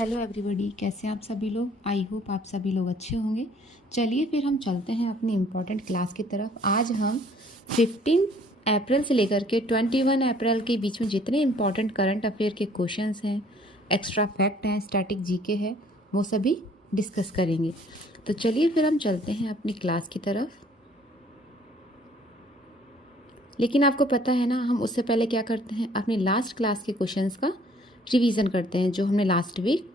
Hello everybody, कैसे हैं आप सभी लोग। आई होप आप सभी लोग अच्छे होंगे। चलिए फिर हम चलते हैं अपनी इम्पॉर्टेंट क्लास की तरफ। आज हम 15 अप्रैल से लेकर के 21 अप्रैल के बीच में जितने इम्पॉर्टेंट करंट अफेयर के क्वेश्चंस हैं, एक्स्ट्रा फैक्ट हैं, स्टैटिक जीके है, वो सभी डिस्कस करेंगे। तो चलिए फिर हम चलते हैं अपनी क्लास की तरफ। लेकिन आपको पता है ना, हम उससे पहले क्या करते हैं, अपनी लास्ट क्लास के क्वेश्चंस का रिवीजन करते हैं जो हमने लास्ट वीक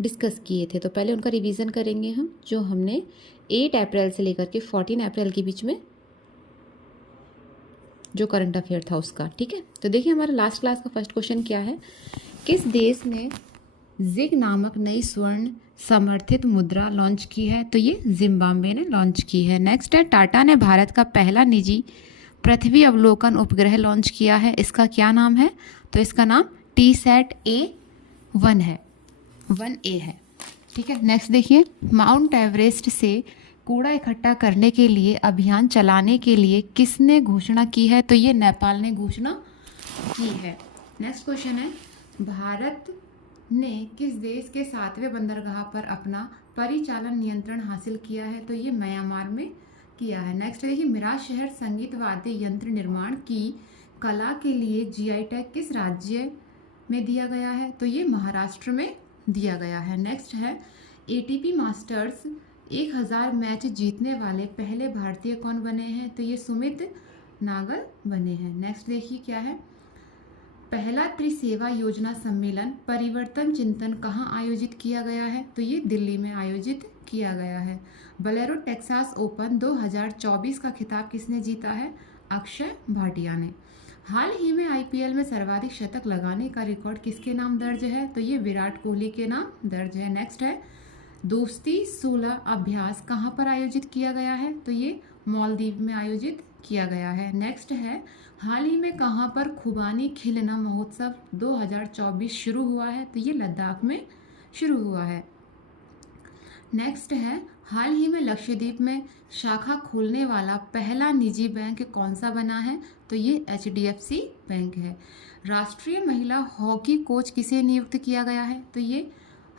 डिस्कस किए थे। तो पहले उनका रिवीजन करेंगे हम, जो हमने 8 अप्रैल से लेकर के 14 अप्रैल के बीच में जो करंट अफेयर था उसका। ठीक है, तो देखिए हमारा लास्ट क्लास का फर्स्ट क्वेश्चन क्या है। किस देश ने जिग नामक नई स्वर्ण समर्थित मुद्रा लॉन्च की है? तो ये जिम्बाब्वे ने लॉन्च की है। नेक्स्ट है, टाटा ने भारत का पहला निजी पृथ्वी अवलोकन उपग्रह लॉन्च किया है। इसका क्या नाम है? तो इसका नाम TSAT-1 है, 1A है। ठीक है, नेक्स्ट देखिए, माउंट एवरेस्ट से कूड़ा इकट्ठा करने के लिए अभियान चलाने के लिए किसने घोषणा की है? तो ये नेपाल ने घोषणा की है। नेक्स्ट क्वेश्चन है, भारत ने किस देश के 7वें बंदरगाह पर अपना परिचालन नियंत्रण हासिल किया है? तो ये म्यांमार में किया है। नेक्स्ट देखिए, मिराज शहर संगीत वाद्य यंत्र निर्माण की कला के लिए GI टैग किस राज्य में दिया गया है? तो ये महाराष्ट्र में दिया गया है। नेक्स्ट है, ATP मास्टर्स 1000 मैच जीतने वाले पहले भारतीय कौन बने हैं? तो ये सुमित नागल बने हैं। नेक्स्ट देखिए क्या है, पहला त्रिसेवा योजना सम्मेलन परिवर्तन चिंतन कहाँ आयोजित किया गया है? तो ये दिल्ली में आयोजित किया गया है। बलेरो टेक्सास ओपन 2024 का खिताब किसने जीता है? अक्षय भाटिया ने। हाल ही में IPL में सर्वाधिक शतक लगाने का रिकॉर्ड किसके नाम दर्ज है? तो ये विराट कोहली के नाम दर्ज है। नेक्स्ट है, दोस्ती 16 अभ्यास कहाँ पर आयोजित किया गया है? तो ये मालदीव में आयोजित किया गया है। नेक्स्ट है, हाल ही में कहाँ पर खुबानी खिलना महोत्सव 2024 शुरू हुआ है? तो ये लद्दाख में शुरू हुआ है। नेक्स्ट है, हाल ही में लक्षद्वीप में शाखा खोलने वाला पहला निजी बैंक कौन सा बना है? तो ये HDFC बैंक है। राष्ट्रीय महिला हॉकी कोच किसे नियुक्त किया गया है? तो ये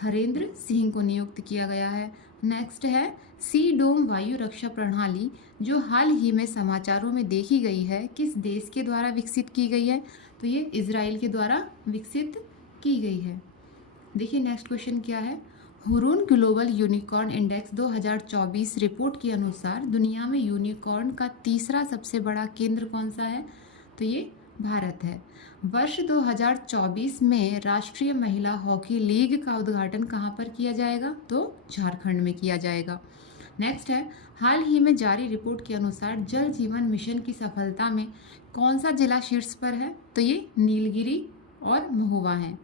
हरेंद्र सिंह को नियुक्त किया गया है। नेक्स्ट है, सी डोम वायु रक्षा प्रणाली जो हाल ही में समाचारों में देखी गई है, किस देश के द्वारा विकसित की गई है? तो ये इजराइल के द्वारा विकसित की गई है। देखिए नेक्स्ट क्वेश्चन क्या है, Hurun global unicorn index 2024 report के अनुसार दुनिया में यूनिकॉर्न का तीसरा सबसे बड़ा केंद्र कौन सा है? तो ये भारत है। वर्ष 2024 में राष्ट्रीय महिला हॉकी लीग का उद्घाटन कहाँ पर किया जाएगा? तो झारखंड में किया जाएगा। नेक्स्ट है, हाल ही में जारी रिपोर्ट के अनुसार जल जीवन मिशन की सफलता में कौन सा जिला शीर्ष पर है? तो ये नीलगिरी और महुआ है।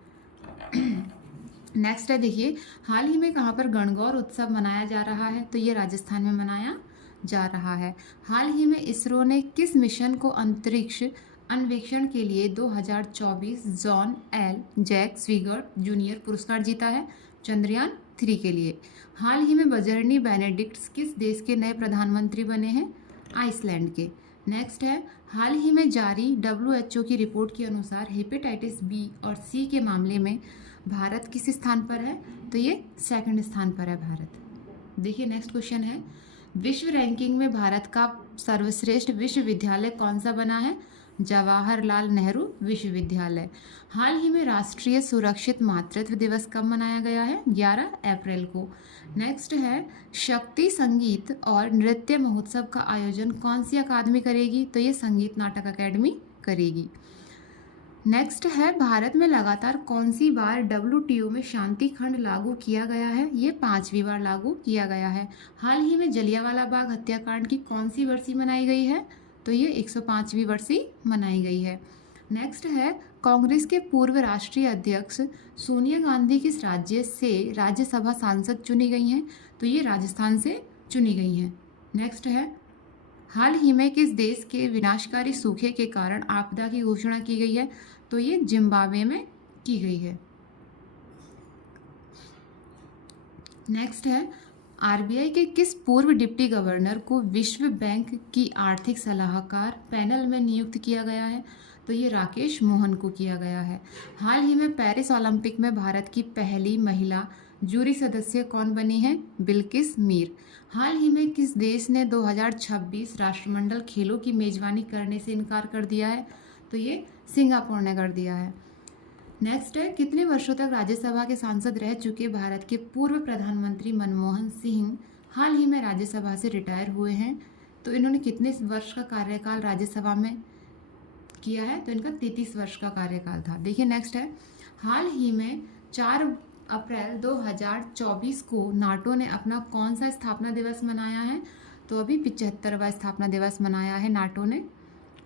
नेक्स्ट है, देखिए हाल ही में कहाँ पर गणगौर उत्सव मनाया जा रहा है? तो ये राजस्थान में मनाया जा रहा है। हाल ही में इसरो ने किस मिशन को अंतरिक्ष अन्वेषण के लिए 2024 जॉन एल जैक स्विगर्ट जूनियर पुरस्कार जीता है? चंद्रयान 3 के लिए। हाल ही में बजरनी बेनेडिक्ट्स किस देश के नए प्रधानमंत्री बने हैं? आइसलैंड के। नेक्स्ट है, हाल ही में जारी WHO की रिपोर्ट के अनुसार हेपेटाइटिस B और C के मामले में भारत किस स्थान पर है? तो ये 2nd स्थान पर है भारत। देखिए नेक्स्ट क्वेश्चन है, विश्व रैंकिंग में भारत का सर्वश्रेष्ठ विश्वविद्यालय कौन सा बना है? जवाहरलाल नेहरू विश्वविद्यालय। हाल ही में राष्ट्रीय सुरक्षित मातृत्व दिवस कब मनाया गया है? 11 अप्रैल को। नेक्स्ट है, शक्ति संगीत और नृत्य महोत्सव का आयोजन कौन सी अकादमी करेगी? तो ये संगीत नाटक अकेडमी करेगी। नेक्स्ट है, भारत में लगातार कौन सी बार WTO में शांति खंड लागू किया गया है? ये 5वीं बार लागू किया गया है। हाल ही में जलियांवाला बाग हत्याकांड की कौन सी बरसी मनाई गई है? तो ये 105वीं बरसी मनाई गई है। नेक्स्ट है, कांग्रेस के पूर्व राष्ट्रीय अध्यक्ष सोनिया गांधी किस राज्य से राज्यसभा सांसद चुनी गई हैं? तो ये राजस्थान से चुनी गई हैं। नेक्स्ट है, हाल ही में किस देश के विनाशकारी सूखे के कारण आपदा की घोषणा की गई है? तो ये जिम्बाब्वे में की गई है। नेक्स्ट है, RBI के किस पूर्व डिप्टी गवर्नर को विश्व बैंक की आर्थिक सलाहकार पैनल में नियुक्त किया गया है? तो ये राकेश मोहन को किया गया है। हाल ही में पेरिस ओलंपिक में भारत की पहली महिला जूरी सदस्य कौन बनी है? बिल्किस मीर। हाल ही में किस देश ने 2026 राष्ट्रमंडल खेलों की मेजबानी करने से इनकार कर दिया है? तो ये सिंगापुर ने कर दिया है। नेक्स्ट है, कितने वर्षों तक राज्यसभा के सांसद रह चुके भारत के पूर्व प्रधानमंत्री मनमोहन सिंह हाल ही में राज्यसभा से रिटायर हुए हैं? तो इन्होंने कितने वर्ष का कार्यकाल राज्यसभा में किया है? तो इनका 33 वर्ष का कार्यकाल था। देखिए नेक्स्ट है, हाल ही में 4 अप्रैल 2024 को नाटो ने अपना कौन सा स्थापना दिवस मनाया है? तो अभी 75वां स्थापना दिवस मनाया है नाटो ने।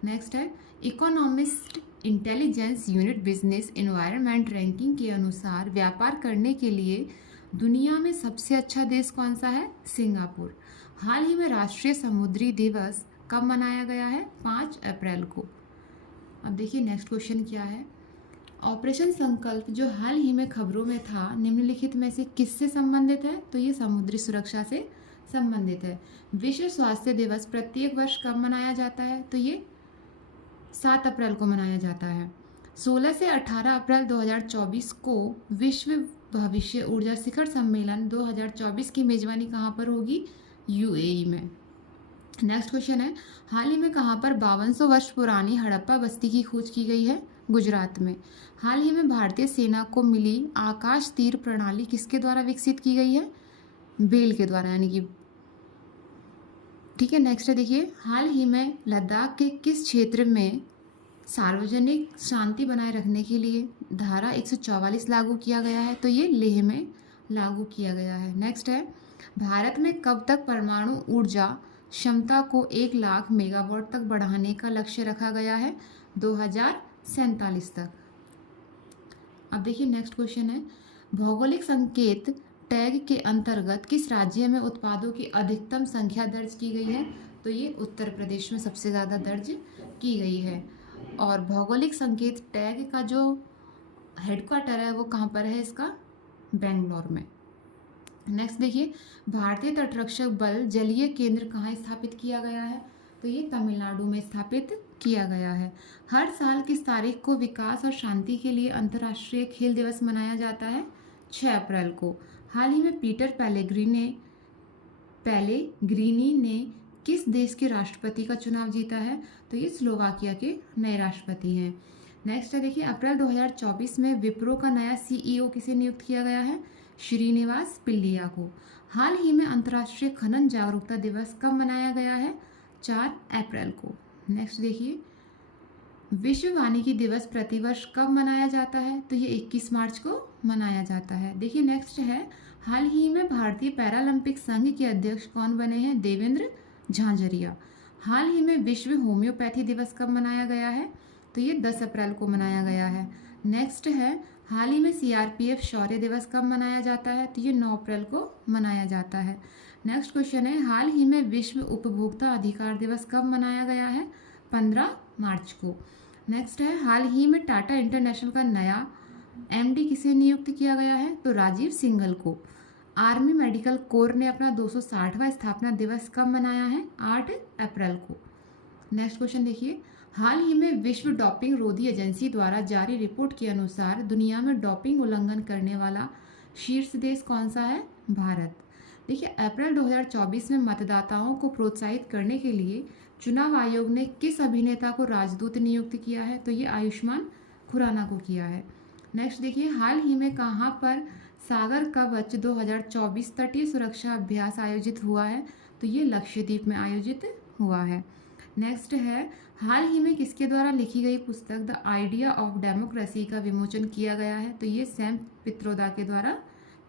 नेक्स्ट है, economist intelligence unit business environment ranking के अनुसार व्यापार करने के लिए दुनिया में सबसे अच्छा देश कौन सा है? सिंगापुर। हाल ही में राष्ट्रीय समुद्री दिवस कब मनाया गया है? 5 अप्रैल को। अब देखिए नेक्स्ट क्वेश्चन क्या है, ऑपरेशन संकल्प जो हाल ही में खबरों में था निम्नलिखित में से किससे संबंधित है? तो ये समुद्री सुरक्षा से संबंधित है। विश्व स्वास्थ्य दिवस प्रत्येक वर्ष कब मनाया जाता है? तो ये 7 अप्रैल को मनाया जाता है। 16 से 18 अप्रैल 2024 को विश्व भविष्य ऊर्जा शिखर सम्मेलन 2024 की मेजबानी कहाँ पर होगी? यूएई में। नेक्स्ट क्वेश्चन है, हाल ही में कहाँ पर 5200 वर्ष पुरानी हड़प्पा बस्ती की खोज की गई है? गुजरात में। हाल ही में भारतीय सेना को मिली आकाश तीर प्रणाली किसके द्वारा विकसित की गई है? बेल के द्वारा, यानी कि ठीक है। नेक्स्ट है, देखिए हाल ही में लद्दाख के किस क्षेत्र में सार्वजनिक शांति बनाए रखने के लिए धारा 144 लागू किया गया है? तो ये लेह में लागू किया गया है। नेक्स्ट है, भारत में कब तक परमाणु ऊर्जा क्षमता को 1 लाख मेगावाट तक बढ़ाने का लक्ष्य रखा गया है? 2047 तक। अब देखिए नेक्स्ट क्वेश्चन है, भौगोलिक संकेत टैग के अंतर्गत किस राज्य में उत्पादों की अधिकतम संख्या दर्ज की गई है? तो ये उत्तर प्रदेश में सबसे ज़्यादा दर्ज की गई है। और भौगोलिक संकेत टैग का जो हेडक्वार्टर है वो कहाँ पर है इसका? बेंगलोर में। नेक्स्ट देखिए, भारतीय तटरक्षक बल जलीय केंद्र कहाँ स्थापित किया गया है? तो ये तमिलनाडु में स्थापित किया गया है। हर साल किस तारीख को विकास और शांति के लिए अंतर्राष्ट्रीय खेल दिवस मनाया जाता है? 6 अप्रैल को। हाल ही में पीटर पेलेग्रीनी ने किस देश के राष्ट्रपति का चुनाव जीता है? तो ये स्लोवाकिया के नए राष्ट्रपति हैं। नेक्स्ट है, देखिए अप्रैल 2024 में विप्रो का नया सीईओ किसे नियुक्त किया गया है? श्रीनिवास पिल्लिया को। हाल ही में अंतर्राष्ट्रीय खनन जागरूकता दिवस कब मनाया गया है? 4 अप्रैल को। नेक्स्ट देखिए, विश्व वानिकी दिवस प्रतिवर्ष कब मनाया जाता है? तो ये 21 मार्च को मनाया जाता है। देखिए नेक्स्ट है, हाल ही में भारतीय पैरालंपिक संघ के अध्यक्ष कौन बने हैं? देवेंद्र झांझरिया। हाल ही में विश्व होम्योपैथी दिवस कब मनाया गया है? तो ये 10 अप्रैल को मनाया गया है। नेक्स्ट है, हाल ही में सीआरपीएफ शौर्य दिवस कब मनाया जाता है? तो ये 9 अप्रैल को मनाया जाता है। नेक्स्ट क्वेश्चन है, हाल ही में विश्व उपभोक्ता अधिकार दिवस कब मनाया गया है? 15 मार्च को। नेक्स्ट है, हाल ही में टाटा इंटरनेशनल का नया एमडी किसे नियुक्त किया गया है? तो राजीव सिंघल को। आर्मी मेडिकल कोर ने अपना 260वां स्थापना दिवस कब मनाया है? 8 अप्रैल को। नेक्स्ट क्वेश्चन देखिए, हाल ही में विश्व डोपिंग रोधी एजेंसी द्वारा जारी रिपोर्ट के अनुसार दुनिया में डोपिंग उल्लंघन करने वाला शीर्ष देश कौन सा है? भारत। देखिए अप्रैल 2024 में मतदाताओं को प्रोत्साहित करने के लिए चुनाव आयोग ने किस अभिनेता को राजदूत नियुक्त किया है? तो ये आयुष्मान खुराना को किया है। नेक्स्ट देखिए, हाल ही में कहाँ पर सागर कवच 2024 तटीय सुरक्षा अभ्यास आयोजित हुआ है? तो ये लक्षद्वीप में आयोजित हुआ है। नेक्स्ट है, हाल ही में किसके द्वारा लिखी गई पुस्तक द आइडिया ऑफ डेमोक्रेसी का विमोचन किया गया है? तो ये सैम पित्रोदा के द्वारा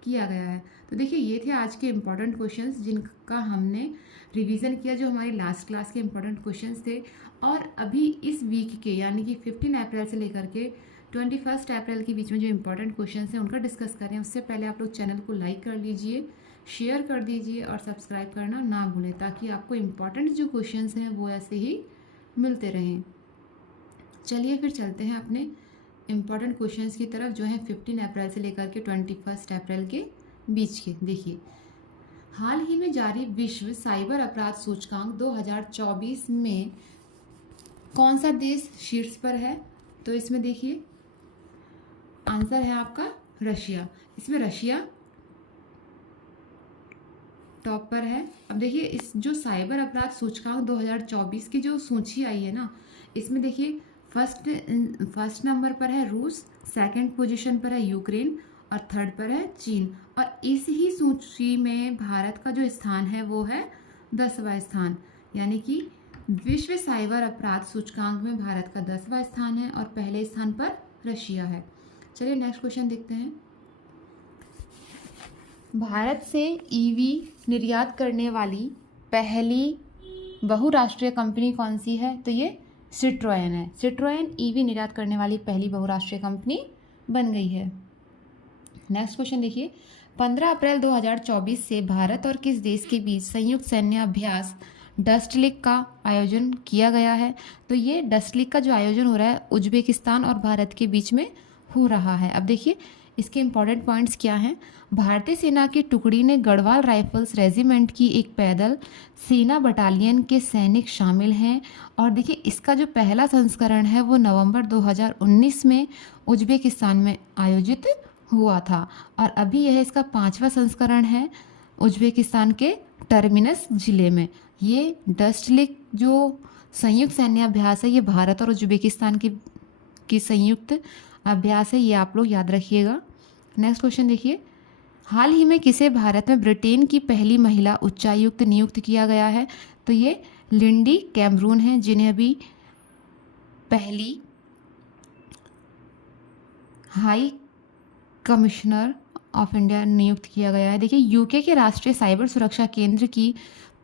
किया गया है। तो देखिए ये थे आज के इम्पॉर्टेंट क्वेश्चंस जिनका हमने रिवीजन किया, जो हमारी लास्ट क्लास के इम्पॉर्टेंट क्वेश्चंस थे। और अभी इस वीक के यानी कि 15 अप्रैल से लेकर के 21 अप्रैल के बीच में जो इम्पॉर्टेंट क्वेश्चंस हैं उनका डिस्कस करें। उससे पहले आप लोग चैनल को लाइक कर लीजिए, शेयर कर दीजिए और सब्सक्राइब करना ना भूलें, ताकि आपको इम्पॉर्टेंट जो क्वेश्चंस हैं वो ऐसे ही मिलते रहें। चलिए फिर चलते हैं अपने इम्पॉर्टेंट क्वेश्चंस की तरफ, जो हैं 15 अप्रैल से लेकर के 21 अप्रैल के बीच के। देखिए, हाल ही में जारी विश्व साइबर अपराध सूचकांक 2024 में कौन सा देश शीर्ष पर है? तो इसमें देखिए आंसर है आपका रशिया। इसमें रशिया टॉप पर है। अब देखिए इस जो साइबर अपराध सूचकांक 2024 की जो सूची आई है ना, इसमें देखिए फर्स्ट नंबर पर है रूस, सेकंड पोजीशन पर है यूक्रेन और थर्ड पर है चीन। और इस ही सूची में भारत का जो स्थान है वो है 10वां स्थान, यानी कि विश्व साइबर अपराध सूचकांक में भारत का 10वां स्थान है और पहले स्थान पर रशिया है। चलिए नेक्स्ट क्वेश्चन देखते हैं। भारत से ईवी निर्यात करने वाली पहली बहुराष्ट्रीय कंपनी कौन सी है? तो ये सिट्रोएन है। सिट्रोएन ईवी निर्यात करने वाली पहली बहुराष्ट्रीय कंपनी बन गई है। नेक्स्ट क्वेश्चन देखिए, 15 अप्रैल 2024 से भारत और किस देश के बीच संयुक्त सैन्य अभ्यास डस्टलिक का आयोजन किया गया है? तो ये डस्टलिक का जो आयोजन हो रहा है उज्बेकिस्तान और भारत के बीच में हो रहा है। अब देखिए इसके इंपॉर्टेंट पॉइंट्स क्या हैं। भारतीय सेना की टुकड़ी ने गढ़वाल राइफल्स रेजिमेंट की एक पैदल सेना बटालियन के सैनिक शामिल हैं। और देखिए इसका जो पहला संस्करण है वो नवंबर 2019 में उज्बेकिस्तान में आयोजित हुआ था और अभी यह इसका 5वां संस्करण है उज्बेकिस्तान के टर्मिनस जिले में। ये डस्टलिक जो संयुक्त सैन्य अभ्यास है ये भारत और उज्बेकिस्तान की संयुक्त अभ्यास है, ये आप लोग याद रखिएगा। नेक्स्ट क्वेश्चन देखिए, हाल ही में किसे भारत में ब्रिटेन की पहली महिला उच्चायुक्त नियुक्त किया गया है? तो ये लिंडी कैमरून हैं जिन्हें अभी पहली हाई कमिश्नर ऑफ इंडिया नियुक्त किया गया है। देखिए यूके के राष्ट्रीय साइबर सुरक्षा केंद्र की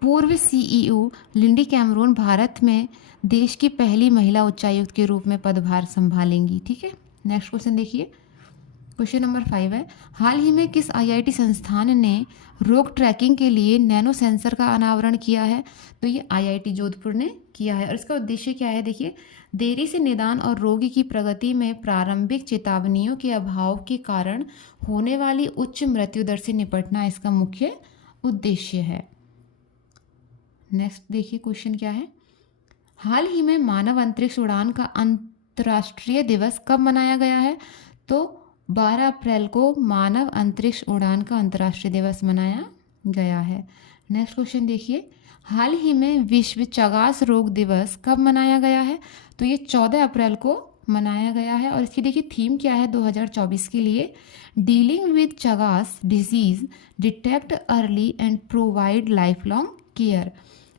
पूर्व सीईओ लिंडी कैमरून भारत में देश की पहली महिला उच्चायुक्त के रूप में पदभार संभालेंगी। ठीक है, नेक्स्ट क्वेश्चन देखिए, क्वेश्चन नंबर 5 है, हाल ही में किस आईआईटी संस्थान ने रोग ट्रैकिंग के लिए नैनो सेंसर का अनावरण किया है? तो ये आईआईटी जोधपुर ने किया है और इसका उद्देश्य क्या है? देखिए देरी से निदान और रोगी की प्रगति में प्रारंभिक चेतावनियों के अभाव के कारण होने वाली उच्च मृत्यु दर से निपटना इसका मुख्य उद्देश्य है। नेक्स्ट देखिए क्वेश्चन क्या है, हाल ही में मानव अंतरिक्ष उड़ान का अंतर्राष्ट्रीय दिवस कब मनाया गया है? तो 12 अप्रैल को मानव अंतरिक्ष उड़ान का अंतर्राष्ट्रीय दिवस मनाया गया है। नेक्स्ट क्वेश्चन देखिए, हाल ही में विश्व चगास रोग दिवस कब मनाया गया है? तो ये 14 अप्रैल को मनाया गया है और इसकी देखिए थीम क्या है 2024 के लिए, dealing with Chagas disease, detect early and provide life long care.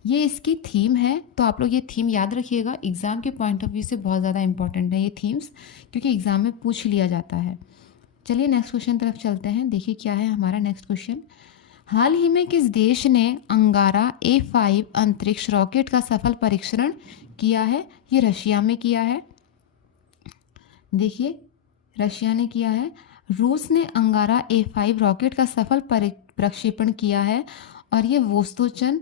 ये इसकी थीम है, तो आप लोग ये थीम याद रखिएगा, एग्ज़ाम के पॉइंट ऑफ व्यू से बहुत ज़्यादा इंपॉर्टेंट है ये थीम्स, क्योंकि एग्ज़ाम में पूछ लिया जाता है। चलिए नेक्स्ट क्वेश्चन तरफ चलते हैं। देखिए क्या है हमारा नेक्स्ट क्वेश्चन, हाल ही में किस देश ने अंगारा A5 अंतरिक्ष रॉकेट का सफल परीक्षण किया है? ये रशिया में किया है। देखिए रशिया ने किया है। रूस ने अंगारा A5 रॉकेट का सफल प्रक्षेपण किया है और ये वोस्तोचन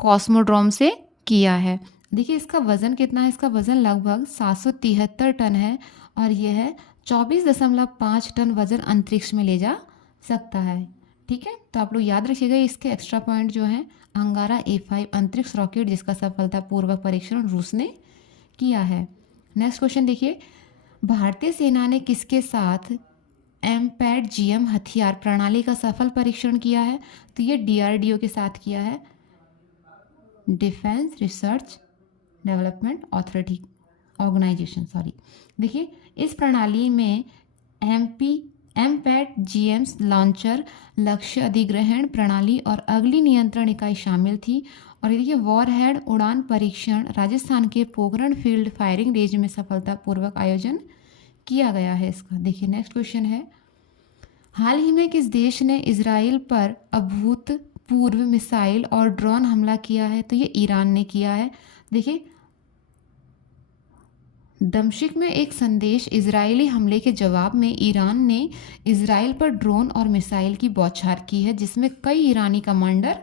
कॉस्मोड्रोम से किया है। देखिए इसका वज़न कितना है? इसका वज़न लगभग 773 टन है और यह है 24.5 टन वज़न अंतरिक्ष में ले जा सकता है। ठीक है, तो आप लोग याद रखिएगा इसके एक्स्ट्रा पॉइंट जो हैं, अंगारा A5 अंतरिक्ष रॉकेट जिसका सफलतापूर्वक परीक्षण रूस ने किया है। नेक्स्ट क्वेश्चन देखिए, भारतीय सेना ने किसके साथ MPAD-GM हथियार प्रणाली का सफल परीक्षण किया है? तो ये DRDO के साथ किया है, defence research development authority organisation, sorry. देखिए इस प्रणाली में MPAD-GM लॉन्चर, लक्ष्य अधिग्रहण प्रणाली और अगली नियंत्रण इकाई शामिल थी। और देखिए वॉरहेड उड़ान परीक्षण राजस्थान के पोखरण फील्ड फायरिंग रेंज में सफलतापूर्वक आयोजन किया गया है इसका। देखिए नेक्स्ट क्वेश्चन है, हाल ही में किस देश ने इजराइल पर अभूतपूर्व मिसाइल और ड्रोन हमला किया है? तो ये ईरान ने किया है। देखिए दमिश्क में एक संदेश, इजरायली हमले के जवाब में ईरान ने इजराइल पर ड्रोन और मिसाइल की बौछार की है जिसमें कई ईरानी कमांडर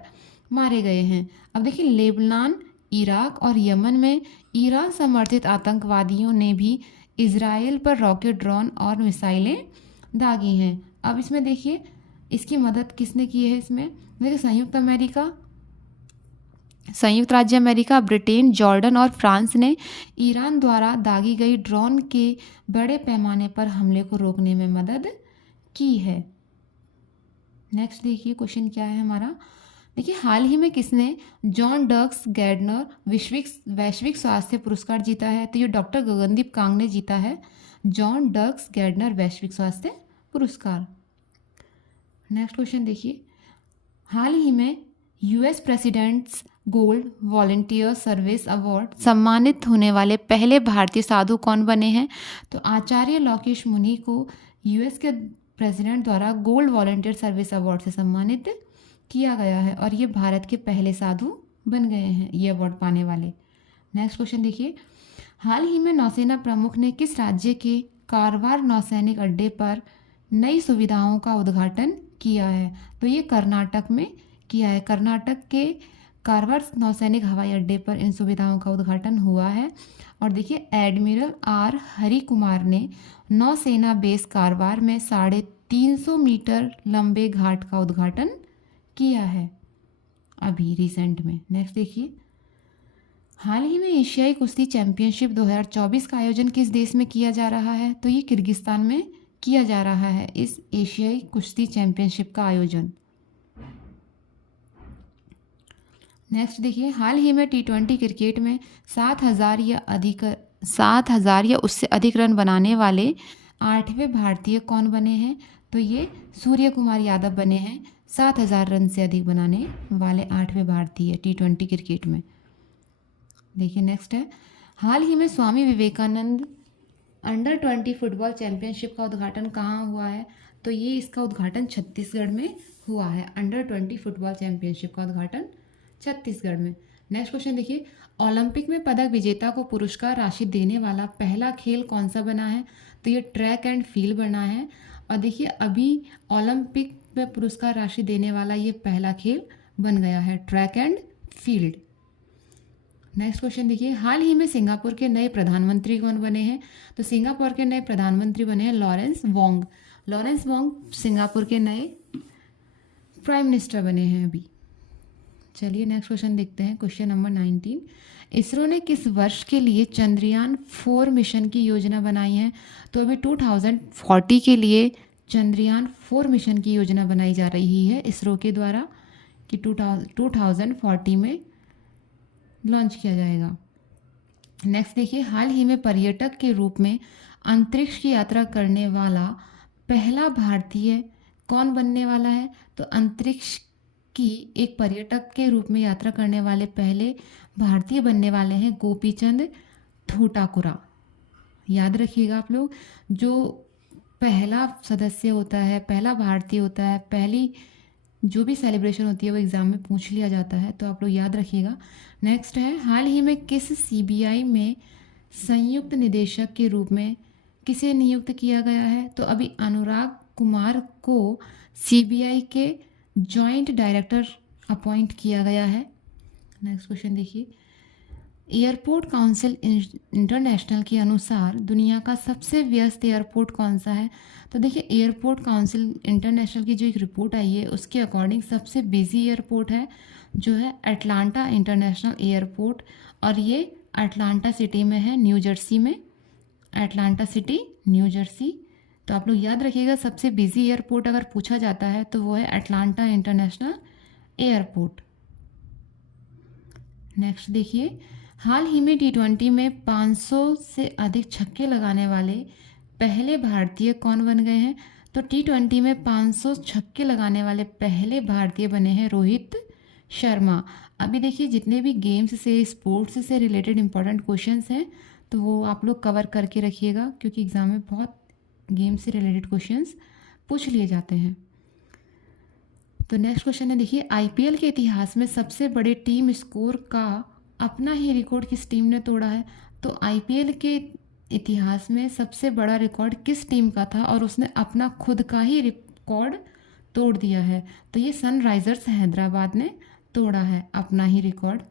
मारे गए हैं। अब देखिए लेबनान, इराक और यमन में ईरान समर्थित आतंकवादियों ने भी इजराइल पर रॉकेट, ड्रोन और मिसाइलें दागी हैं। अब इसमें देखिए इसकी मदद किसने की है? इसमें देखिए संयुक्त अमेरिका, संयुक्त राज्य अमेरिका, ब्रिटेन, जॉर्डन और फ्रांस ने ईरान द्वारा दागी गई ड्रोन के बड़े पैमाने पर हमले को रोकने में मदद की है। नेक्स्ट देखिए क्वेश्चन क्या है हमारा। देखिए हाल ही में किसने जॉन डर्क्स गैर्डनर वैश्विक स्वास्थ्य पुरस्कार जीता है? तो ये डॉक्टर गगनदीप कांग ने जीता है जॉन डर्क्स गैर्डनर वैश्विक स्वास्थ्य पुरस्कार। नेक्स्ट क्वेश्चन देखिए, हाल ही में US president's gold volunteer service award सम्मानित होने वाले पहले भारतीय साधु कौन बने हैं? तो आचार्य लोकेश मुनि को यूएस के प्रेसिडेंट द्वारा गोल्ड वॉलंटियर सर्विस अवार्ड से सम्मानित किया गया है और ये भारत के पहले साधु बन गए हैं ये अवार्ड पाने वाले। नेक्स्ट क्वेश्चन देखिए, हाल ही में नौसेना प्रमुख ने किस राज्य के कारवार नौसैनिक अड्डे पर नई सुविधाओं का उद्घाटन किया है? तो ये कर्नाटक में किया है। कर्नाटक के कारवार नौसैनिक हवाई अड्डे पर इन सुविधाओं का उद्घाटन हुआ है। और देखिए एडमिरल आर हरि कुमार ने नौसेना बेस कारवार में 350 मीटर लंबे घाट का उद्घाटन किया है अभी रिसेंट में। नेक्स्ट देखिए, हाल ही में एशियाई कुश्ती चैंपियनशिप 2024 का आयोजन किस देश में किया जा रहा है? तो ये किर्गिस्तान में किया जा रहा है इस एशियाई कुश्ती चैंपियनशिप का आयोजन। नेक्स्ट देखिए, हाल ही में T20 क्रिकेट में 7,000 या उससे अधिक रन बनाने वाले 8वें भारतीय कौन बने हैं? तो ये सूर्य कुमार यादव बने हैं 7,000 रन से अधिक बनाने वाले 8वें भारतीय T20 क्रिकेट में। देखिए नेक्स्ट है, हाल ही में स्वामी विवेकानंद अंडर-20 फुटबॉल चैंपियनशिप का उद्घाटन कहाँ हुआ है? तो ये इसका उद्घाटन छत्तीसगढ़ में हुआ है। अंडर-20 फुटबॉल चैंपियनशिप का उद्घाटन छत्तीसगढ़ में। नेक्स्ट क्वेश्चन देखिए, ओलंपिक में पदक विजेता को पुरस्कार राशि देने वाला पहला खेल कौन सा बना है? तो ये ट्रैक एंड फील्ड बना है। और देखिए अभी ओलंपिक में पुरस्कार राशि देने वाला ये पहला खेल बन गया है, track and field. Next question देखिए, हाल ही में सिंगापुर के नए प्रधानमंत्री कौन बने हैं? तो सिंगापुर के नए प्रधानमंत्री बने हैं Lawrence Wong. Lawrence Wong Singapore के नए प्राइम मिनिस्टर बने हैं अभी। चलिए नेक्स्ट क्वेश्चन देखते हैं, क्वेश्चन नंबर 19। इसरो ने किस वर्ष के लिए चंद्रयान 4 मिशन की योजना बनाई है? तो अभी 2040 के लिए चंद्रयान 4 मिशन की योजना बनाई जा रही है इसरो के द्वारा कि 2040 में लॉन्च किया जाएगा। नेक्स्ट देखिए, हाल ही में पर्यटक के रूप में अंतरिक्ष की यात्रा करने वाला पहला भारतीय कौन बनने वाला है? तो अंतरिक्ष की एक पर्यटक के रूप में यात्रा करने वाले पहले भारतीय बनने वाले हैं गोपीचंद थोटाकुरा। याद रखिएगा आप लोग, जो पहला सदस्य होता है, पहला भारतीय होता है, पहली जो भी सेलिब्रेशन होती है वो एग्ज़ाम में पूछ लिया जाता है, तो आप लोग याद रखिएगा। नेक्स्ट है, हाल ही में किस सीबीआई में संयुक्त निदेशक के रूप में किसे नियुक्त किया गया है? तो अभी अनुराग कुमार को सीबीआई के जॉइंट डायरेक्टर अपॉइंट किया गया है। नेक्स्ट क्वेश्चन देखिए, एयरपोर्ट काउंसिल इंटरनेशनल के अनुसार दुनिया का सबसे व्यस्त एयरपोर्ट कौन सा है? तो देखिए एयरपोर्ट काउंसिल इंटरनेशनल की जो एक रिपोर्ट आई है उसके अकॉर्डिंग सबसे बिजी एयरपोर्ट है जो है अटलांटा इंटरनेशनल एयरपोर्ट, और ये अटलांटा सिटी में है, न्यू जर्सी में। Atlanta city new Jersey. तो आप लोग याद रखिएगा, सबसे बिजी एयरपोर्ट अगर पूछा जाता है तो वो है अटलांटा इंटरनेशनल एयरपोर्ट। नेक्स्ट देखिए, हाल ही में T20 में 500 से अधिक छक्के लगाने वाले पहले भारतीय कौन बन गए हैं? तो T20 में 500 छक्के लगाने वाले पहले भारतीय बने हैं रोहित शर्मा। अभी देखिए जितने भी गेम्स से स्पोर्ट्स से रिलेटेड इंपॉर्टेंट क्वेश्चंस हैं तो वो आप लोग कवर करके रखिएगा, क्योंकि एग्ज़ाम में बहुत गेम से रिलेटेड क्वेश्चंस पूछ लिए जाते हैं। तो नेक्स्ट क्वेश्चन है देखिए, आईपीएल के इतिहास में सबसे बड़े टीम स्कोर का अपना ही रिकॉर्ड किस टीम ने तोड़ा है? तो आईपीएल के इतिहास में सबसे बड़ा रिकॉर्ड किस टीम का था और उसने अपना खुद का ही रिकॉर्ड तोड़ दिया है? तो ये सनराइजर्स हैदराबाद ने तोड़ा है अपना ही रिकॉर्ड।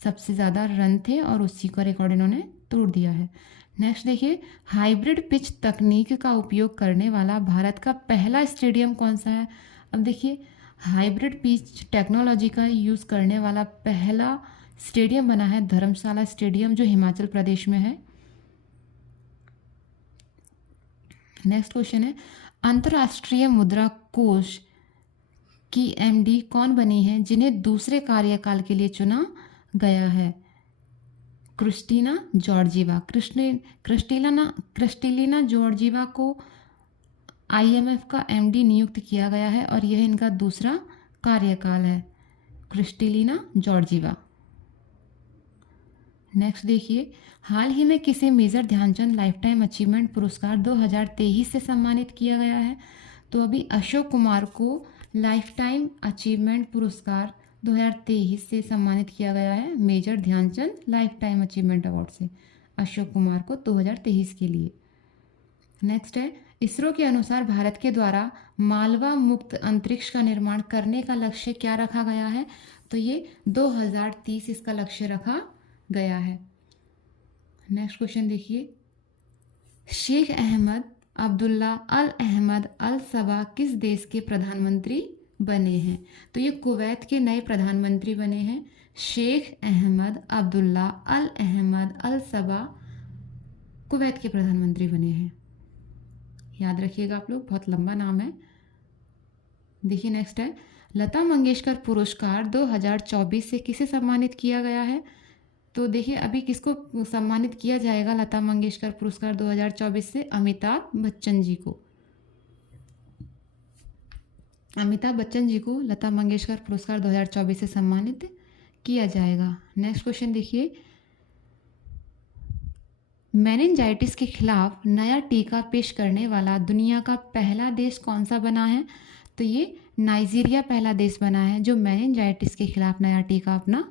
सबसे ज़्यादा रन थे और उसी का रिकॉर्ड इन्होंने तोड़ दिया है। नेक्स्ट देखिए, हाइब्रिड पिच तकनीक का उपयोग करने वाला भारत का पहला स्टेडियम कौन सा है? अब देखिए हाइब्रिड पिच टेक्नोलॉजी का यूज़ करने वाला पहला स्टेडियम बना है धर्मशाला स्टेडियम, जो हिमाचल प्रदेश में है। नेक्स्ट क्वेश्चन है, अंतर्राष्ट्रीय मुद्रा कोष की एमडी कौन बनी है जिन्हें दूसरे कार्यकाल के लिए चुना गया है? Kristina Georgieva. क्रिस्टेलिना जॉर्जीवा को आईएमएफ का एमडी नियुक्त किया गया है और यह इनका दूसरा कार्यकाल है, क्रिस्टेलिना जॉर्जीवा। नेक्स्ट देखिए, हाल ही में किसे मेजर ध्यानचंद लाइफटाइम अचीवमेंट पुरस्कार 2023 से सम्मानित किया गया है? तो अभी अशोक कुमार को लाइफटाइम अचीवमेंट पुरस्कार 2023 से सम्मानित किया गया है, major Dhyan Chand lifetime achievement award से अशोक कुमार को 2023 के लिए। नेक्स्ट है, इसरो के अनुसार भारत के द्वारा मालवा मुक्त अंतरिक्ष का निर्माण करने का लक्ष्य क्या रखा गया है? तो ये 2030 इसका लक्ष्य रखा गया है। नेक्स्ट क्वेश्चन देखिए, शेख अहमद अब्दुल्ला अल अहमद अल सबा किस देश के प्रधानमंत्री बने हैं? तो ये कुवैत के नए प्रधानमंत्री बने हैं। शेख अहमद अब्दुल्ला अल अहमद अल सबा कुवैत के प्रधानमंत्री बने हैं, याद रखिएगा आप लोग, बहुत लंबा नाम है। देखिए नेक्स्ट है, लता मंगेशकर पुरस्कार 2024 से किसे सम्मानित किया गया है? तो देखिए अभी किसको सम्मानित किया जाएगा लता मंगेशकर पुरस्कार 2024 से? अमिताभ बच्चन जी को। अमिताभ बच्चन जी को लता मंगेशकर पुरस्कार 2024 से सम्मानित किया जाएगा। नेक्स्ट क्वेश्चन देखिए, मेनिंजाइटिस के खिलाफ नया टीका पेश करने वाला दुनिया का पहला देश कौन सा बना है? तो ये नाइजीरिया पहला देश बना है जो मेनिंजाइटिस के खिलाफ नया टीका अपना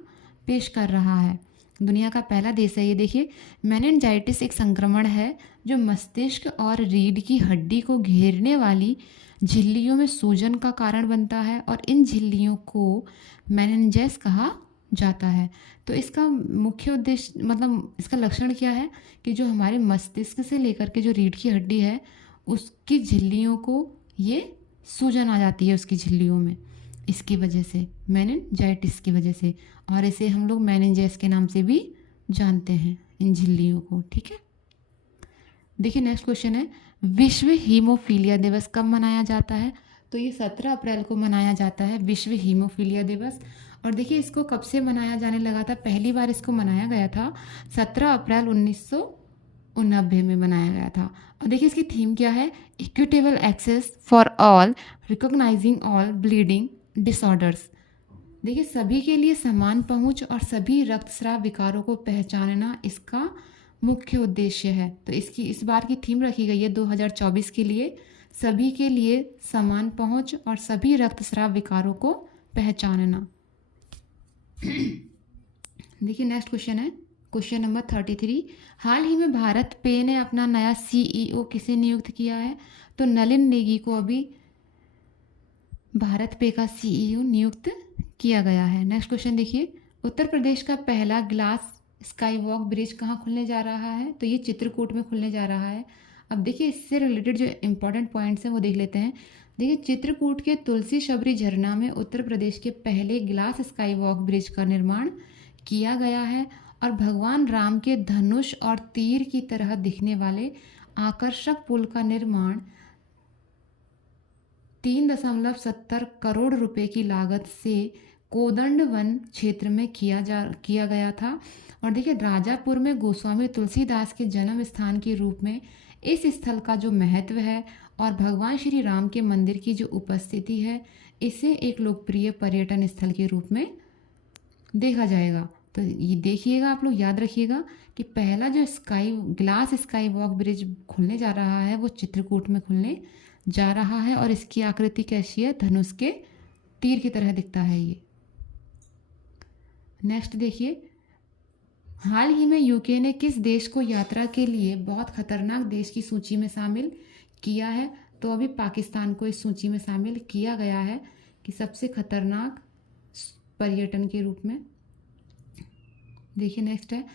पेश कर रहा है। दुनिया का पहला देश है ये। देखिए, मेनिंजाइटिस एक संक्रमण है जो मस्तिष्क और रीढ़ की हड्डी को घेरने वाली झिल्लियों में सूजन का कारण बनता है और इन झिल्लियों को मेनिंजेस कहा जाता है। तो इसका मुख्य उद्देश्य, मतलब इसका लक्षण क्या है कि जो हमारे मस्तिष्क से लेकर के जो रीढ़ की हड्डी है उसकी झिल्लियों को ये सूजन आ जाती है उसकी झिल्लियों में, इसकी वजह से, मेनिंजाइटिस की वजह से, और इसे हम लोग मेनिंजेस के नाम से भी जानते हैं इन झिल्लियों को। ठीक है, देखिए नेक्स्ट क्वेश्चन है, विश्व हीमोफीलिया दिवस कब मनाया जाता है? तो ये 17 अप्रैल को मनाया जाता है विश्व हीमोफीलिया दिवस। और देखिए इसको कब से मनाया जाने लगा था? पहली बार इसको मनाया गया था 17 अप्रैल 1990 में मनाया गया था। और देखिए इसकी थीम क्या है? Equitable access for all, recognising all bleeding disorders. देखिए सभी के लिए समान पहुंच और सभी रक्तस्राव विकारों को पहचानना इसका मुख्य उद्देश्य है। तो इसकी इस बार की थीम रखी गई है 2024 के लिए, सभी के लिए समान पहुंच और सभी रक्तस्राव विकारों को पहचानना। देखिए नेक्स्ट क्वेश्चन है, क्वेश्चन नंबर 33, हाल ही में भारत पे ने अपना नया सीईओ किसे नियुक्त किया है? तो नलिन नेगी को अभी भारत पे का सीईओ नियुक्त किया गया है। नेक्स्ट क्वेश्चन देखिए, उत्तर प्रदेश का पहला ग्लास स्काई वॉक ब्रिज कहाँ खुलने जा रहा है? तो ये चित्रकूट में खुलने जा रहा है। अब देखिए इससे रिलेटेड जो इंपॉर्टेंट पॉइंट्स हैं वो देख लेते हैं। देखिए चित्रकूट के तुलसी शबरी झरना में उत्तर प्रदेश के पहले ग्लास स्काई वॉक ब्रिज का निर्माण किया गया है और भगवान राम के धनुष और तीर की तरह दिखने वाले आकर्षक पुल का निर्माण 3.70 करोड़ रुपए की लागत से कोदंड वन क्षेत्र में किया गया था। और देखिए राजापुर में गोस्वामी तुलसीदास के जन्म स्थान के रूप में इस स्थल का जो महत्व है और भगवान श्री राम के मंदिर की जो उपस्थिति है, इसे एक लोकप्रिय पर्यटन स्थल के रूप में देखा जाएगा। तो ये देखिएगा, आप लोग याद रखिएगा कि पहला जो ग्लास स्काई वॉक ब्रिज खुलने जा रहा है वो चित्रकूट में खुलने जा रहा है और इसकी आकृति कैसी है? धनुष के तीर की तरह दिखता है ये। नेक्स्ट देखिए, हाल ही में यूके ने किस देश को यात्रा के लिए बहुत खतरनाक देश की सूची में शामिल किया है? तो अभी पाकिस्तान को इस सूची में शामिल किया गया है कि सबसे खतरनाक पर्यटन के रूप में। देखिए नेक्स्ट है,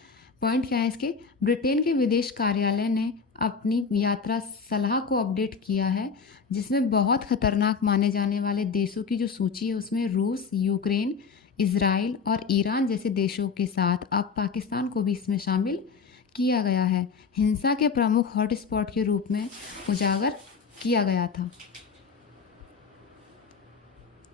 पॉइंट क्या है इसके, ब्रिटेन के विदेश कार्यालय ने अपनी यात्रा सलाह को अपडेट किया है, जिसमें बहुत खतरनाक माने जाने वाले देशों की जो सूची है उसमें रूस, यूक्रेन, इजराइल और ईरान जैसे देशों के साथ अब पाकिस्तान को भी इसमें शामिल किया गया है। हिंसा के प्रमुख हॉटस्पॉट के रूप में उजागर किया गया था।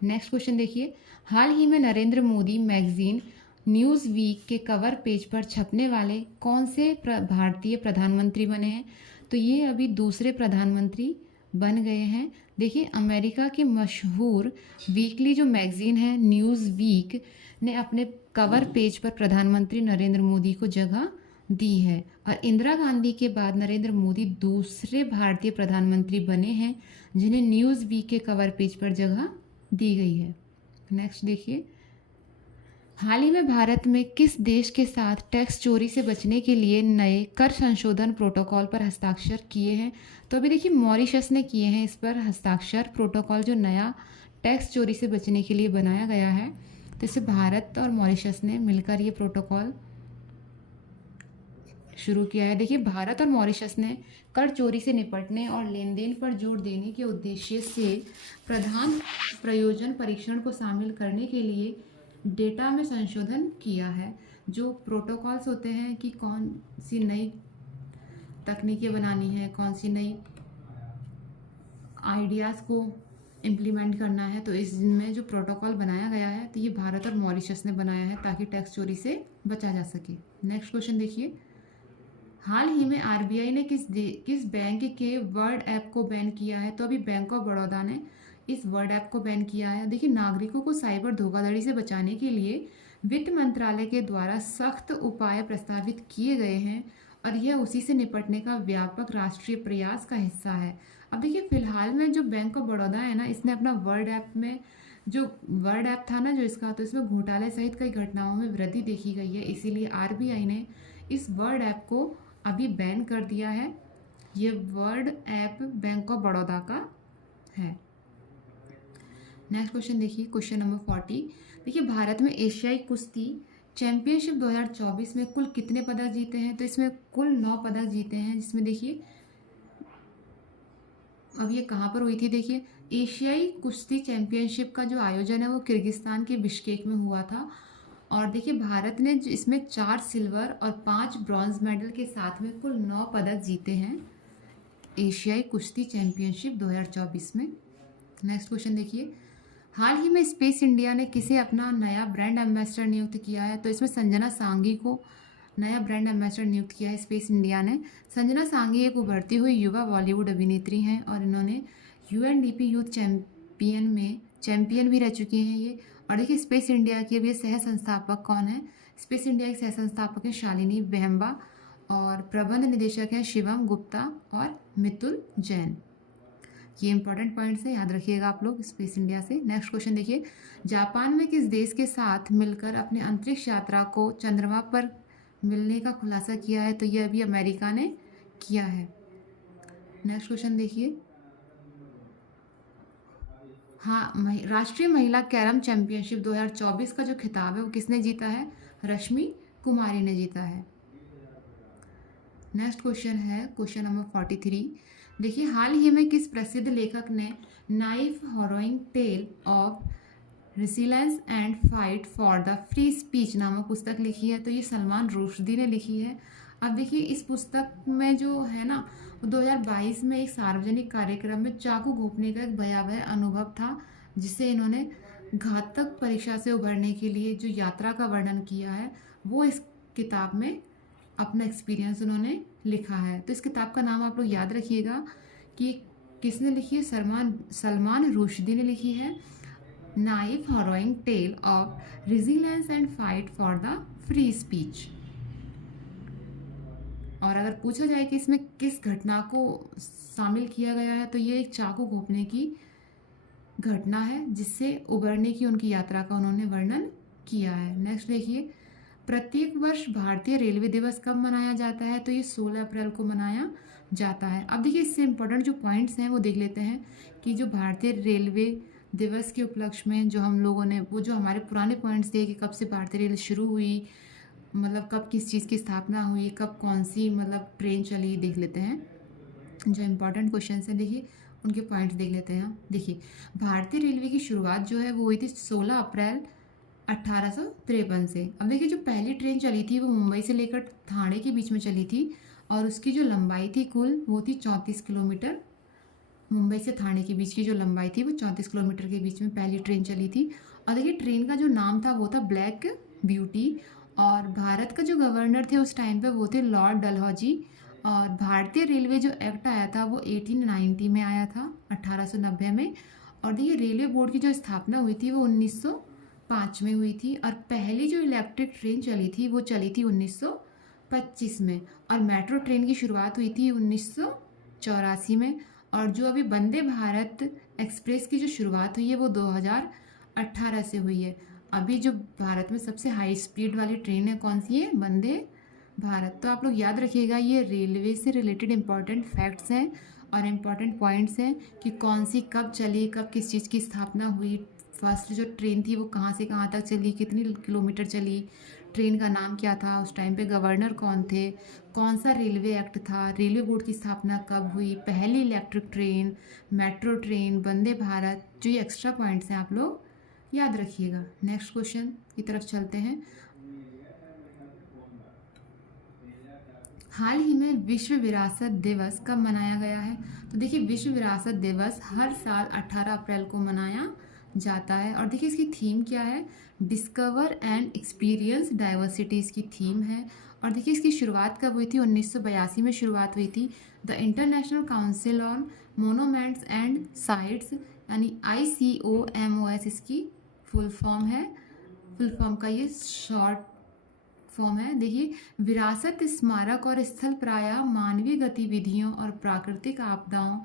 नेक्स्ट क्वेश्चन देखिए, हाल ही में Narendra Modi magazine Newsweek के कवर पेज पर छपने वाले कौन से भारतीय प्रधानमंत्री बने हैं? तो ये अभी दूसरे प्रधानमंत्री बन गए हैं। देखिए, अमेरिका की मशहूर वीकली जो मैगजीन है न्यूज़ वीक ने अपने कवर पेज पर प्रधानमंत्री नरेंद्र मोदी को जगह दी है और इंदिरा गांधी के बाद नरेंद्र मोदी दूसरे भारतीय प्रधानमंत्री बने हैं जिन्हें न्यूज़ वीक के कवर पेज पर जगह दी गई है। नेक्स्ट देखिए, हाल ही में भारत में किस देश के साथ टैक्स चोरी से बचने के लिए नए कर संशोधन प्रोटोकॉल पर हस्ताक्षर किए हैं? तो अभी देखिए मॉरिशस ने किए हैं इस पर हस्ताक्षर। प्रोटोकॉल जो नया टैक्स चोरी से बचने के लिए बनाया गया है, तो इसे भारत और मॉरिशस ने मिलकर ये प्रोटोकॉल शुरू किया है। देखिए, भारत और मॉरिशस ने कर चोरी से निपटने और लेन देन पर जोर देने के उद्देश्य से प्रधान प्रयोजन परीक्षण को शामिल करने के लिए डेटा में संशोधन किया है। जो प्रोटोकॉल्स होते हैं कि कौन सी नई तकनीकें बनानी है, कौन सी नई आइडियाज़ को इम्प्लीमेंट करना है, तो इसमें जो प्रोटोकॉल बनाया गया है तो ये भारत और मॉरिशस ने बनाया है ताकि टैक्स चोरी से बचा जा सके। नेक्स्ट क्वेश्चन देखिए, हाल ही में आरबीआई ने किस बैंक के वर्ड ऐप को बैन किया है? तो अभी बैंक ऑफ बड़ौदा ने इस वर्ड ऐप को बैन किया है। देखिए, नागरिकों को साइबर धोखाधड़ी से बचाने के लिए वित्त मंत्रालय के द्वारा सख्त उपाय प्रस्तावित किए गए हैं और यह उसी से निपटने का व्यापक राष्ट्रीय प्रयास का हिस्सा है। अब देखिए, फिलहाल में जो बैंक ऑफ बड़ौदा है ना, इसने अपना वर्ड ऐप में जो वर्ड ऐप था ना जो इसका, तो इसमें घोटाले सहित कई घटनाओं में वृद्धि देखी गई है। इसीलिए आरबीआई ने इस वर्ड ऐप को अभी बैन कर दिया है। ये word app bank of Baroda का है। नेक्स्ट क्वेश्चन देखिए, क्वेश्चन नंबर 40। देखिए, भारत में एशियाई कुश्ती चैंपियनशिप 2024 में कुल कितने पदक जीते हैं? तो इसमें कुल 9 पदक जीते हैं, जिसमें देखिए अब ये कहाँ पर हुई थी? देखिए, एशियाई कुश्ती चैंपियनशिप का जो आयोजन है वो किर्गिस्तान के बिश्केक में हुआ था और देखिए भारत ने इसमें 4 सिल्वर और 5 ब्रॉन्ज मेडल के साथ में कुल 9 पदक जीते हैं एशियाई कुश्ती चैंपियनशिप 2024 में। नेक्स्ट क्वेश्चन देखिए, हाल ही में स्पेस इंडिया ने किसे अपना नया ब्रांड एम्बेसडर नियुक्त किया है? तो इसमें संजना सांगी को नया ब्रांड एम्बेसडर नियुक्त किया है स्पेस इंडिया ने। संजना सांगी एक उभरती हुई युवा बॉलीवुड अभिनेत्री हैं और इन्होंने यूएनडीपी यूथ चैंपियन में चैंपियन भी रह चुकी हैं ये। और देखिए, स्पेस इंडिया की अब ये सह संस्थापक कौन है? स्पेस इंडिया के सह संस्थापक हैं शालिनी बेहम्बा और प्रबंध निदेशक हैं शिवम गुप्ता और मितुल जैन। ये इंपॉर्टेंट पॉइंट्स है, याद रखिएगा आप लोग स्पेस इंडिया से। नेक्स्ट क्वेश्चन देखिए, जापान में किस देश के साथ मिलकर अपने अंतरिक्ष यात्रा को चंद्रमा पर मिलने का खुलासा किया है? तो ये अभी अमेरिका ने किया है। नेक्स्ट क्वेश्चन देखिए, हाँ, राष्ट्रीय महिला कैरम चैंपियनशिप 2024 का जो खिताब है वो किसने जीता है? रश्मि कुमारी ने जीता है। नेक्स्ट क्वेश्चन है क्वेश्चन नंबर 43। देखिए, हाल ही में किस प्रसिद्ध लेखक ने knife harrowing tale of resilience and fight for the free speech नामक पुस्तक लिखी है? तो ये सलमान रुश्दी ने लिखी है। अब देखिए, इस पुस्तक में जो है ना 2022 में एक सार्वजनिक कार्यक्रम में चाकू घोंपने का एक भयावह अनुभव था, जिससे इन्होंने घातक परीक्षा से उभरने के लिए जो यात्रा का वर्णन किया है वो इस किताब में अपना एक्सपीरियंस उन्होंने लिखा है। तो इस किताब का नाम आप लोग याद रखिएगा कि किसने लिखी है? सलमान रुश्दी ने लिखी है, knife harrowing tale of resilience and fight for the free speech. और अगर पूछा जाए कि इसमें किस घटना को शामिल किया गया है, तो ये एक चाकू घोंपने की घटना है जिससे उबरने की उनकी यात्रा का उन्होंने वर्णन किया है। नेक्स्ट देखिए, प्रत्येक वर्ष भारतीय रेलवे दिवस कब मनाया जाता है? तो ये 16 अप्रैल को मनाया जाता है। अब देखिए, इससे इम्पोर्टेंट जो पॉइंट्स हैं वो देख लेते हैं कि जो भारतीय रेलवे दिवस के उपलक्ष्य में जो हम लोगों ने वो जो हमारे पुराने पॉइंट्स थे कि कब से भारतीय रेल शुरू हुई, मतलब कब किस चीज़ की स्थापना हुई, कब कौन सी मतलब ट्रेन चली, देख लेते हैं। जो इम्पोर्टेंट क्वेश्चन हैं देखिए उनके पॉइंट्स देख लेते हैं हम। देखिए भारतीय रेलवे की शुरुआत जो है वो हुई थी 16 अप्रैल 1853 से। अब देखिए जो पहली ट्रेन चली थी वो मुंबई से लेकर ठाणे के बीच में चली थी और उसकी जो लंबाई थी कुल वो थी 34 किलोमीटर। मुंबई से ठाणे के बीच की जो लंबाई थी वो 34 किलोमीटर के बीच में पहली ट्रेन चली थी। और देखिए ट्रेन का जो नाम था वो था ब्लैक ब्यूटी। और भारत का जो गवर्नर थे उस टाइम पे वो थे लॉर्ड डलहौजी। और भारतीय रेलवे जो एक्ट आया था वो 1890 में आया था, 1890 में। और देखिए रेलवे बोर्ड की जो स्थापना हुई थी वो 1905 में हुई थी। और पहली जो इलेक्ट्रिक ट्रेन चली थी वो चली थी 1925 में। और मेट्रो ट्रेन की शुरुआत हुई थी 1984 में। और जो अभी वंदे भारत एक्सप्रेस की जो शुरुआत हुई है वो 2018 से हुई है। अभी जो भारत में सबसे हाई स्पीड वाली ट्रेन है कौन सी है? वंदे भारत। तो आप लोग याद रखिएगा ये रेलवे से रिलेटेड इंपॉर्टेंट फैक्ट्स हैं और इम्पॉर्टेंट पॉइंट्स हैं कि कौन सी कब चली, कब किस चीज़ की स्थापना हुई, फर्स्ट जो ट्रेन थी वो कहाँ से कहाँ तक चली, कितनी किलोमीटर चली, ट्रेन का नाम क्या था, उस टाइम पे गवर्नर कौन थे, कौन सा रेलवे एक्ट था, रेलवे बोर्ड की स्थापना कब हुई, पहली electric train, metro train, Vande Bharat. जो ये एक्स्ट्रा पॉइंट्स हैं आप लोग याद रखिएगा। नेक्स्ट क्वेश्चन की तरफ चलते हैं। हाल ही में विश्व विरासत दिवस कब मनाया गया है? तो देखिए विश्व विरासत दिवस हर साल 18 अप्रैल को मनाया जाता है। और देखिए इसकी थीम क्या है? डिस्कवर एंड एक्सपीरियंस डाइवर्सिटी इसकी थीम है। और देखिए इसकी शुरुआत कब हुई थी? 1982 में शुरुआत हुई थी। The international council on monuments and sites यानी ICOMOS इसकी फुल फॉर्म है। फुल फॉर्म का ये शॉर्ट फॉर्म है। देखिए विरासत स्मारक और स्थल प्रायः मानवीय गतिविधियों और प्राकृतिक आपदाओं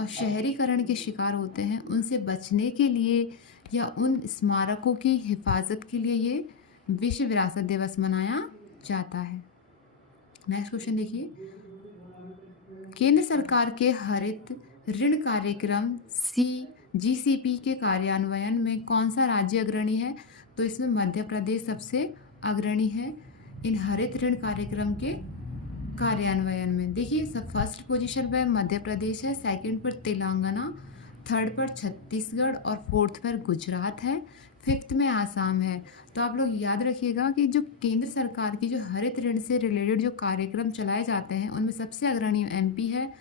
और शहरीकरण के शिकार होते हैं। उनसे बचने के लिए या उन स्मारकों की हिफाजत के लिए ये विश्व विरासत दिवस मनाया जाता है। नेक्स्ट क्वेश्चन देखिए, केंद्र सरकार के हरित ऋण कार्यक्रम GCP के कार्यान्वयन में कौन सा राज्य अग्रणी है? तो इसमें मध्य प्रदेश सबसे अग्रणी है इन हरित ऋण कार्यक्रम के कार्यान्वयन में। देखिए सब फर्स्ट पोजीशन पर मध्य प्रदेश है, सेकंड पर तेलंगाना, थर्ड पर छत्तीसगढ़ और फोर्थ पर गुजरात है, फिफ्थ में आसाम है। तो आप लोग याद रखिएगा कि जो केंद्र सरकार की जो हरित ऋण से रिलेटेड जो कार्यक्रम चलाए जाते हैं उनमें सबसे अग्रणी MP है,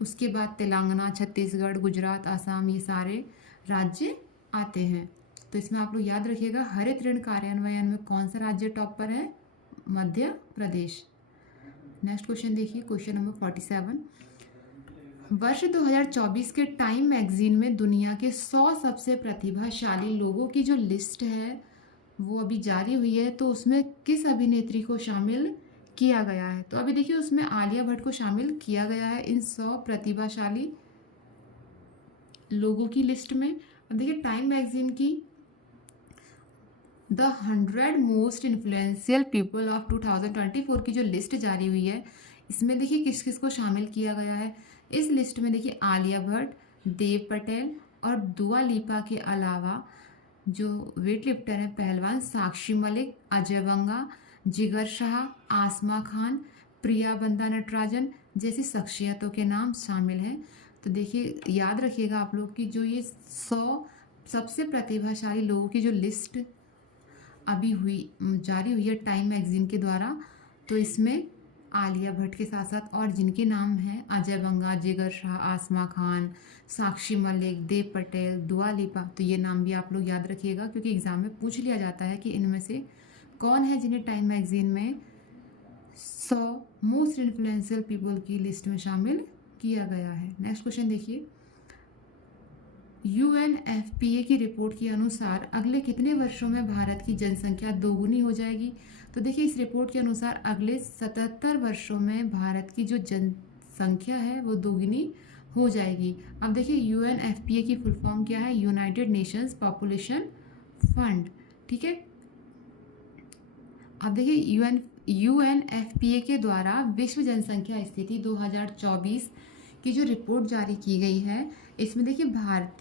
उसके बाद तेलंगाना, छत्तीसगढ़, गुजरात, आसाम ये सारे राज्य आते हैं। तो इसमें आप लोग याद रखिएगा हरित ऋण कार्यान्वयन में कौन सा राज्य टॉप पर है? मध्य प्रदेश। नेक्स्ट क्वेश्चन देखिए, क्वेश्चन नंबर 47। वर्ष 2024 के टाइम मैगजीन में दुनिया के 100 सबसे प्रतिभाशाली लोगों की जो लिस्ट है वो अभी जारी हुई है। तो उसमें किस अभिनेत्री को शामिल किया गया है? तो अभी देखिए उसमें आलिया भट्ट को शामिल किया गया है इन 100 प्रतिभाशाली लोगों की लिस्ट में। अब देखिए टाइम मैगजीन की the 100 most influential people of 2024 की जो लिस्ट जारी हुई है इसमें देखिए किस किस को शामिल किया गया है। इस लिस्ट में देखिए आलिया भट्ट, देव पटेल और दुआ लिपा के अलावा जो वेट लिफ्टर हैं पहलवान साक्षी मलिक, अजय बंगा, जिगर शाह, आसमा खान, प्रिया बंदा नटराजन जैसी शख्सियतों के नाम शामिल हैं। तो देखिए याद रखिएगा आप लोग कि जो ये 100 सबसे प्रतिभाशाली लोगों की जो लिस्ट अभी जारी हुई है टाइम मैगजीन के द्वारा, तो इसमें आलिया भट्ट के साथ साथ और जिनके नाम हैं अजय बंगा, जिगर शाह, आसमा खान, साक्षी मलिक, देव पटेल, दुआ लिपा, तो ये नाम भी आप लोग याद रखिएगा क्योंकि एग्जाम में पूछ लिया जाता है कि इनमें से कौन है जिन्हें टाइम मैगजीन में 100 मोस्ट इन्फ्लुएंशियल पीपल की लिस्ट में शामिल किया गया है। नेक्स्ट क्वेश्चन देखिए, UNFPA की रिपोर्ट के अनुसार अगले कितने वर्षों में भारत की जनसंख्या दोगुनी हो जाएगी? तो देखिए इस रिपोर्ट के अनुसार अगले 77 वर्षों में भारत की जो जनसंख्या है वो दोगुनी हो जाएगी। अब देखिए UNFPA की फुल फॉर्म क्या है? यूनाइटेड नेशंस पॉपुलेशन फंड, ठीक है। अब देखिए UNFPA के द्वारा विश्व जनसंख्या स्थिति 2024 की जो रिपोर्ट जारी की गई है इसमें देखिए भारत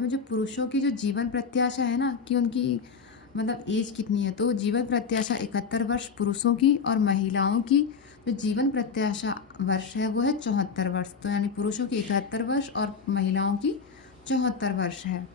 में जो पुरुषों की जो जीवन प्रत्याशा है ना कि उनकी मतलब एज कितनी है, तो जीवन प्रत्याशा 71 वर्ष पुरुषों की और महिलाओं की जो जीवन प्रत्याशा वर्ष है वो है 74 वर्ष, तो यानी पुरुषों की 71 वर्ष और महिलाओं की 74 वर्ष है।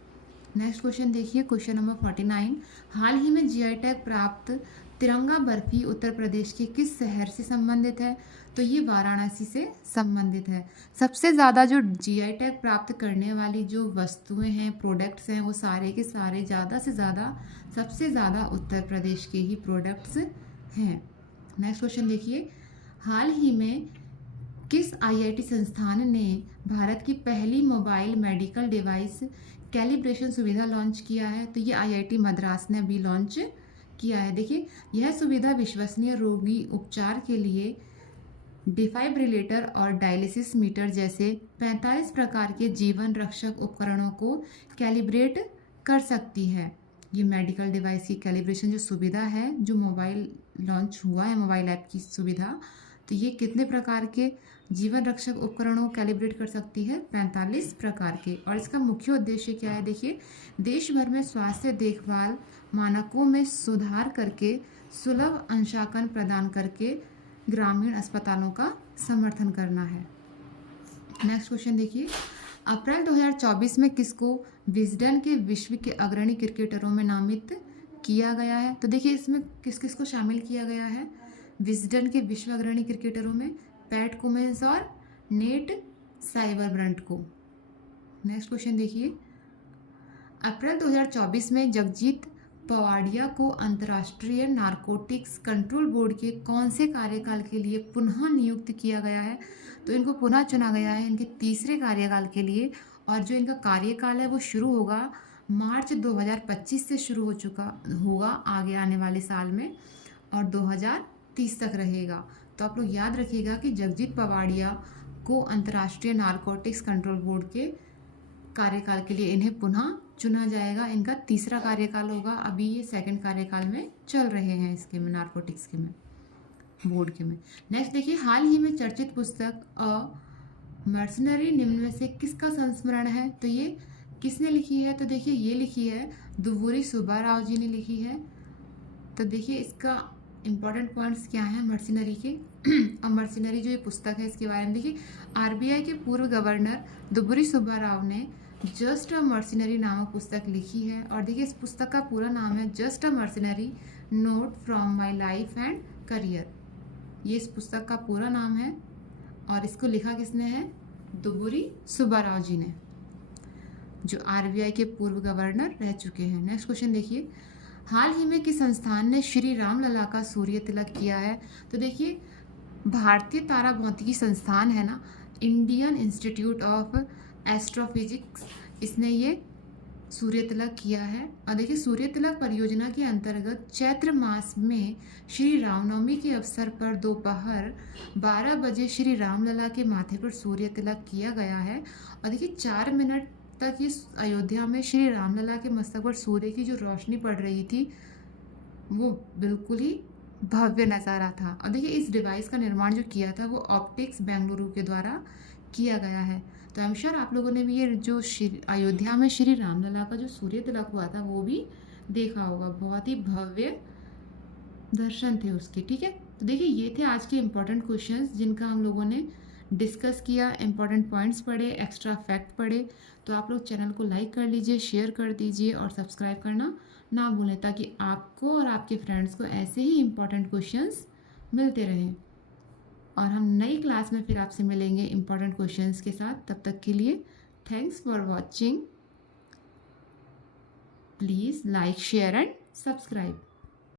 नेक्स्ट क्वेश्चन देखिए, क्वेश्चन नंबर 49। हाल ही में जीआई टैग प्राप्त तिरंगा बर्फी उत्तर प्रदेश के किस शहर से संबंधित है? तो ये वाराणसी से संबंधित है। सबसे ज़्यादा जो जीआई टैग प्राप्त करने वाली जो वस्तुएं हैं, प्रोडक्ट्स हैं, वो सारे के सारे ज़्यादा से ज़्यादा सबसे ज़्यादा उत्तर प्रदेश के ही प्रोडक्ट्स हैं। नेक्स्ट क्वेश्चन देखिए, हाल ही में किस आईआईटी संस्थान ने भारत की पहली मोबाइल मेडिकल डिवाइस कैलिब्रेशन सुविधा लॉन्च किया है? तो ये आईआईटी मद्रास ने अभी लॉन्च किया है। देखिए, यह सुविधा विश्वसनीय रोगी उपचार के लिए डिफाइब्रिलेटर और डायलिसिस मीटर जैसे 45 प्रकार के जीवन रक्षक उपकरणों को कैलिब्रेट कर सकती है। ये मेडिकल डिवाइस की कैलिब्रेशन जो सुविधा है, जो मोबाइल लॉन्च हुआ है, मोबाइल ऐप की सुविधा, तो ये कितने प्रकार के जीवन रक्षक उपकरणों को कैलिब्रेट कर सकती है? 45 प्रकार के। और इसका मुख्य उद्देश्य क्या है? देखिए, देश भर में स्वास्थ्य देखभाल मानकों में सुधार करके सुलभ अंशांकन प्रदान करके ग्रामीण अस्पतालों का समर्थन करना है। नेक्स्ट क्वेश्चन देखिए, अप्रैल 2024 में किसको विजडन के विश्व के अग्रणी क्रिकेटरों में नामित किया गया है? तो देखिए, इसमें किस किस को शामिल किया गया है विजडन के विश्व अग्रणी क्रिकेटरों में? पैट कुमिंस और नेट साइबरब्रंट को। नेक्स्ट क्वेश्चन देखिए, अप्रैल 2024 में जगजीत पवाडिया को अंतर्राष्ट्रीय नारकोटिक्स कंट्रोल बोर्ड के कौन से कार्यकाल के लिए पुनः नियुक्त किया गया है? तो इनको पुनः चुना गया है इनके तीसरे कार्यकाल के लिए, और जो इनका कार्यकाल है वो शुरू होगा मार्च 2025 से शुरू हो चुका होगा आगे आने वाले साल में, और 2030 तक रहेगा। तो आप लोग याद रखिएगा कि जगजीत पवाडिया को अंतर्राष्ट्रीय नारकोटिक्स कंट्रोल बोर्ड के कार्यकाल के लिए इन्हें पुनः चुना जाएगा। इनका तीसरा कार्यकाल होगा, अभी ये सेकंड कार्यकाल में चल रहे हैं इसके में, नारकोटिक्स के में, बोर्ड के में। नेक्स्ट देखिए, हाल ही में चर्चित पुस्तक अ मर्सनरी निम्न में से किसका संस्मरण है? तो ये किसने लिखी है? तो देखिए, ये लिखी है दुव्वूरी सुब्बाराव जी ने लिखी है। तो देखिए, इसका इम्पॉर्टेंट पॉइंट्स क्या हैं मर्सिनरी के। और मर्सिनरी जो ये पुस्तक है इसके बारे में देखिए, आरबीआई के पूर्व गवर्नर दुव्वूरी सुब्बाराव ने जस्ट अ मर्सिनरी नामक पुस्तक लिखी है। और देखिए, इस पुस्तक का पूरा नाम है just a mercenary note from my life and career. ये इस पुस्तक का पूरा नाम है, और इसको लिखा किसने है? दुव्वूरी सुब्बाराव जी ने, जो आरबीआई के पूर्व गवर्नर रह चुके हैं। नेक्स्ट क्वेश्चन देखिए, हाल ही में किस संस्थान ने श्री रामलला का सूर्य तिलक किया है? तो देखिए, भारतीय तारा भौतिकी संस्थान है ना, इंडियन इंस्टीट्यूट ऑफ एस्ट्रोफिजिक्स, इसने ये सूर्य तिलक किया है। और देखिए, सूर्य तिलक परियोजना के अंतर्गत चैत्र मास में श्री रामनवमी के अवसर पर दोपहर 12 बजे श्री रामलला के माथे पर सूर्य तिलक किया गया है। और देखिए, 4 मिनट तक इस अयोध्या में श्री रामलला के मस्तक पर सूर्य की जो रोशनी पड़ रही थी वो बिल्कुल ही भव्य नज़ारा था। और देखिए, इस डिवाइस का निर्माण जो किया था वो ऑप्टिक्स बेंगलुरु के द्वारा किया गया है। तो आई एम श्योर आप लोगों ने भी ये जो अयोध्या में श्री रामलला का जो सूर्य तिलक हुआ था वो भी देखा होगा। बहुत ही भव्य दर्शन थे उसके। ठीक है, तो देखिए, ये थे आज के इम्पोर्टेंट क्वेश्चंस जिनका हम लोगों ने डिस्कस किया, इम्पोर्टेंट पॉइंट्स पढ़े, एक्स्ट्रा फैक्ट पढ़े। तो आप लोग चैनल को लाइक कर लीजिए, शेयर कर दीजिए और सब्सक्राइब करना ना भूलें, ताकि आपको और आपके फ्रेंड्स को ऐसे ही इम्पोर्टेंट क्वेश्चंस मिलते रहें। और हम नई क्लास में फिर आपसे मिलेंगे इम्पोर्टेंट क्वेश्चंस के साथ। तब तक के लिए thanks for watching. Please like, share and subscribe.